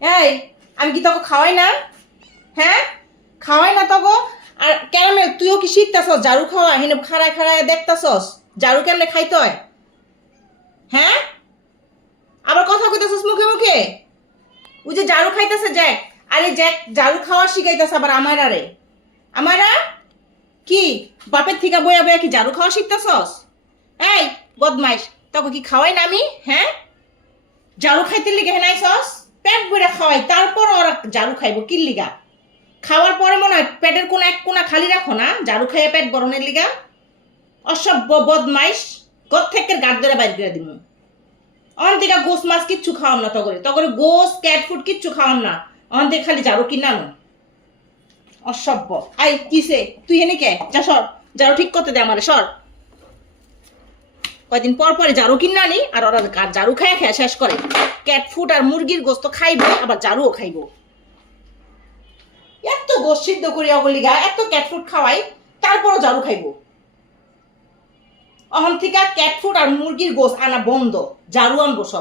এই আমি কি তোকে খাওয়াই না? হ্যাঁ, খাওয়াই না তোকে? আর কেমনে তুইও কি শিখতেছস ঝাড়ু খাওয়া? হিনে খাড়ায় খাড়ায় দেখতাছস ঝাড়ু কেমনে খাইতে হয়? হ্যাঁ, আবার কথা কইতাছস মুখে মুখে। ওই যে ঝাড়ু খাইতেছে জ্যাক, আরে জ্যাক ঝাড়ু খাওয়া শিখাইতেছে আবার আমারা কি বাপের থেকে বইয়া বইয়া কি ঝাড়ু খাওয়া শিখতেছস? এই বদমাইশ, তোকে কি খাওয়াই না আমি? হ্যাঁ, ঝাড়ু খাইতে লিগে হেনাইছস? পেট ভরে খাওয়াই, তারপর ওরা ঝাড়ু খাইবো কি লিগা? খাওয়ার পরে মনে হয় পেটের কোন এক কোনা খালি রাখো না ঝাড়ু খাইয়ে পেট বরণের লিগা? অসভ্য বদমাইশ, ঘর থেকে গাদ ধরে বাইর করে দিব। অন থেকে গোস মাছ কিচ্ছু খাওয়ান না, তগরে গোস ক্যাট ফুড কিচ্ছু খাওয়ান না। অন থেকে খালি ঝাড়ু কিনানো। অসভ্য। আই কিসে তুই হেনে কে? যা সর, ঝাড়ু ঠিক করতে দে আমারে, সর। কয়দিন পর পরে ঝাড়ু কিনা আনি আর ওরা ঝাড়ু খাইয়া খেয়ে শেষ করে। ক্যাট ফুড আর মুরগির গোস্ত খাইবো, আবার ঝাড়ুও খাইবো। এত গোস সিদ্ধ করিয়া বলি গা, এত ক্যাট ফুড খাওয়াই, তারপরও ঝাড়ু খাইবো। অহন থেকে ক্যাট ফুড আর মুরগির গোস আনা বন্ধ, ঝাড়ু আনবো সব।